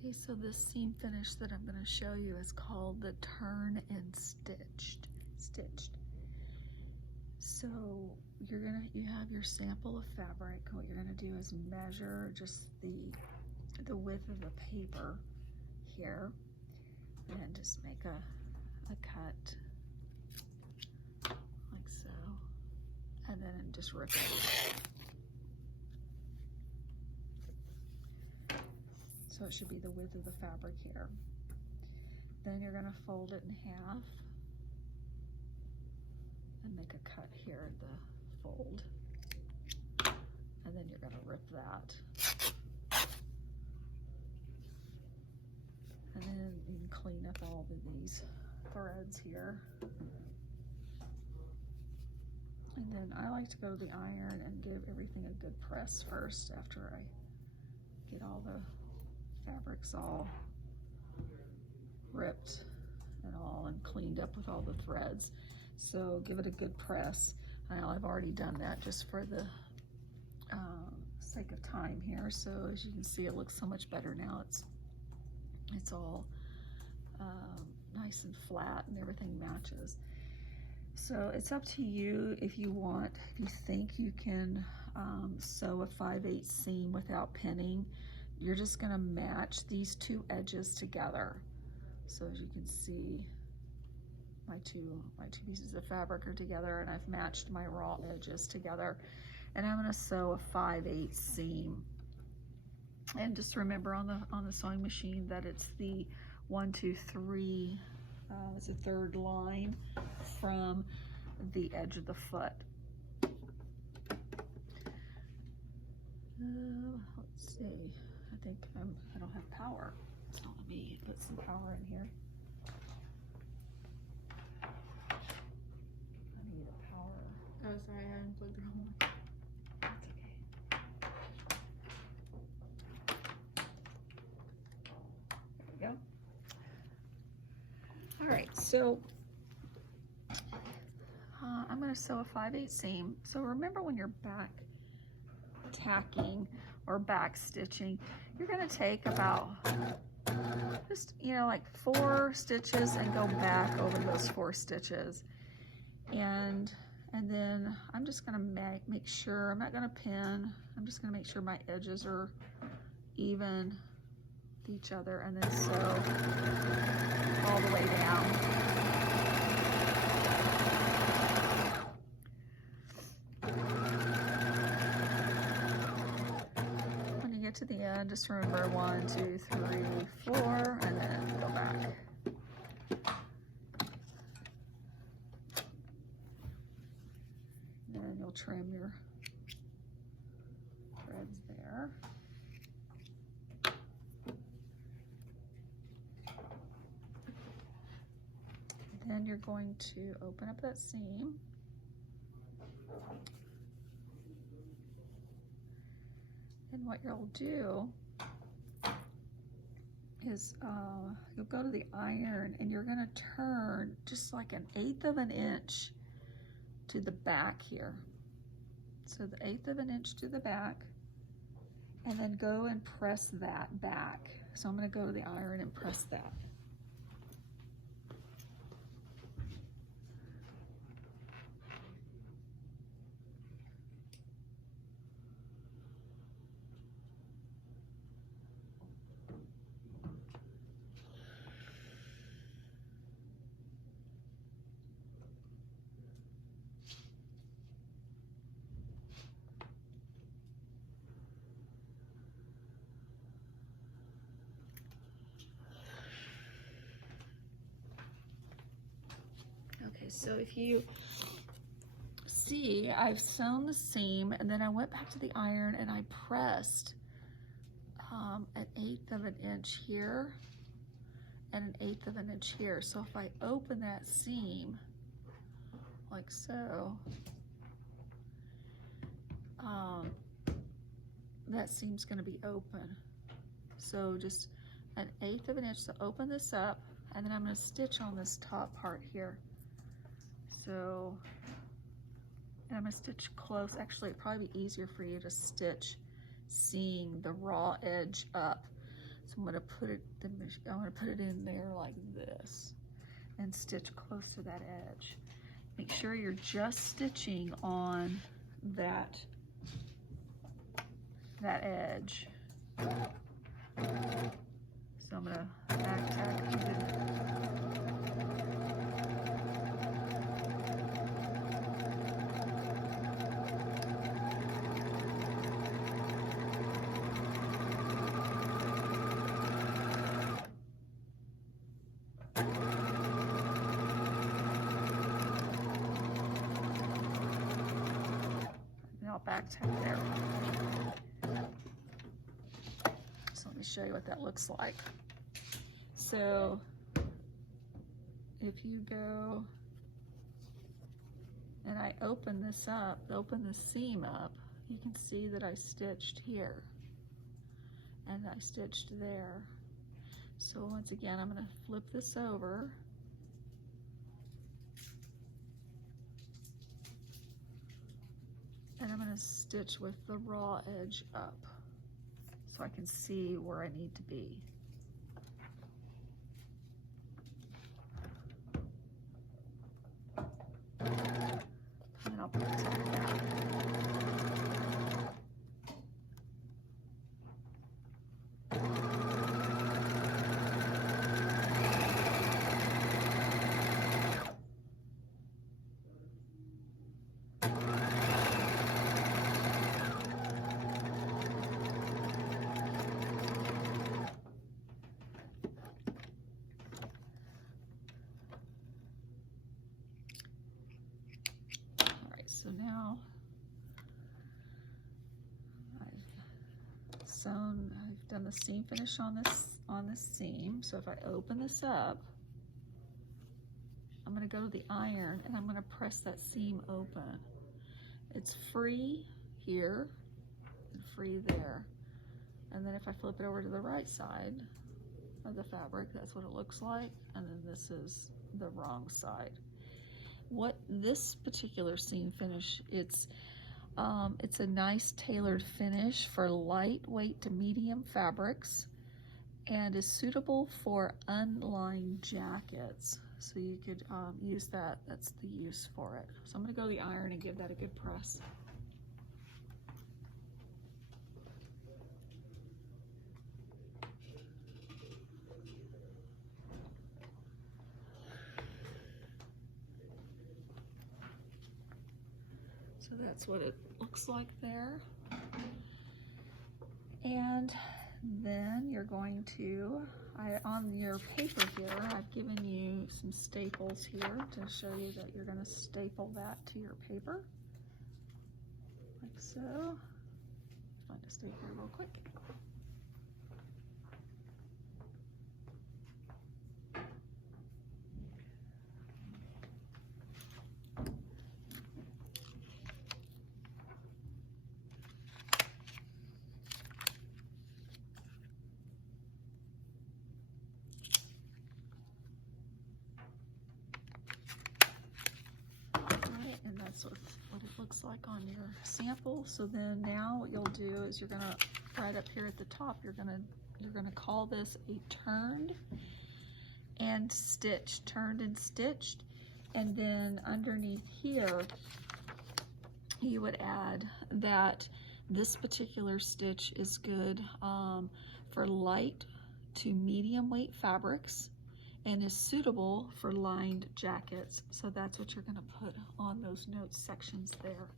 Okay, so this seam finish that I'm going to show you is called the turn and stitched. So you have your sample of fabric. What you're gonna do is measure just the width of the paper here, and just make a cut like so, and then just rip it. So it should be the width of the fabric here. Then you're gonna fold it in half and make a cut here at the fold. And then you're gonna rip that. And then you can clean up all of these threads here. And then I like to go to the iron and give everything a good press first after I get all the fabrics all ripped and cleaned up with all the threads. So give it a good press. I've already done that just for the sake of time here. So as you can see, it looks so much better now. It's all nice and flat and everything matches. So it's up to you if you think you can sew a 5/8 seam without pinning. You're just gonna match these two edges together. So as you can see, my two pieces of fabric are together, and I've matched my raw edges together. And I'm gonna sew a 5/8 seam. And just remember on the sewing machine that it's the 1, 2, 3, it's a third line from the edge of the foot. Let's see, I think I don't have power. So let me put some power in here. I need a power. Oh, sorry, I unplugged the wrong one. That's okay. There we go. All right, so I'm going to sew a 5/8 seam. So remember, when you're back tacking or back stitching, you're going to take about just like 4 stitches and go back over those 4 stitches, and then I'm just going to make sure, I'm not going to pin, I'm just going to make sure my edges are even with each other, and then sew all the way down. When you get to the end, just remember 1, 2, 3, 4, and then go back. And then you'll trim your threads there. Then you're going to open up that seam. And what you'll do is you'll go to the iron and you're going to turn just like 1/8 of an inch to the back here. So the 1/8 of an inch to the back, and then go and press that back. So I'm going to go to the iron and press that. Okay, so if you see, I've sewn the seam, and then I went back to the iron and I pressed 1/8 of an inch here and 1/8 of an inch here. So if I open that seam like so, that seam's going to be open. So just 1/8 of an inch to open this up, and then I'm going to stitch on this top part here. So, and I'm going to stitch close. Actually, it'd probably be easier for you to stitch seeing the raw edge up. So I'm going to put it in there like this and stitch close to that edge. Make sure you're just stitching on that edge. So I'm going to back tack even. I'll back tack there. So let me show you what that looks like. So if you go and I open this up, open the seam up, you can see that I stitched here and I stitched there. So once again, I'm going to flip this over. And I'm going to stitch with the raw edge up so I can see where I need to be. And then I'll back tack that. So now I've done the seam finish on this seam. So if I open this up, I'm going to go to the iron and I'm going to press that seam open. It's free here and free there. And then if I flip it over to the right side of the fabric, that's what it looks like. And then this is the wrong side. What this particular seam finish, it's a nice tailored finish for lightweight to medium fabrics and is suitable for unlined jackets. So you could use that, that's the use for it. So I'm going to go to the iron and give that a good press. So that's what it looks like there. And then you're going to, on your paper here, I've given you some staples here to show you that you're going to staple that to your paper, like so. Find a stapler real quick. That's what it looks like on your sample. So then now what you'll do is you're gonna, right up here at the top, you're gonna call this a turned and stitched, turned and stitched. And then underneath here, you would add that this particular stitch is good for light to medium weight fabrics and is suitable for lined jackets. So that's what you're going to put on those notes sections there.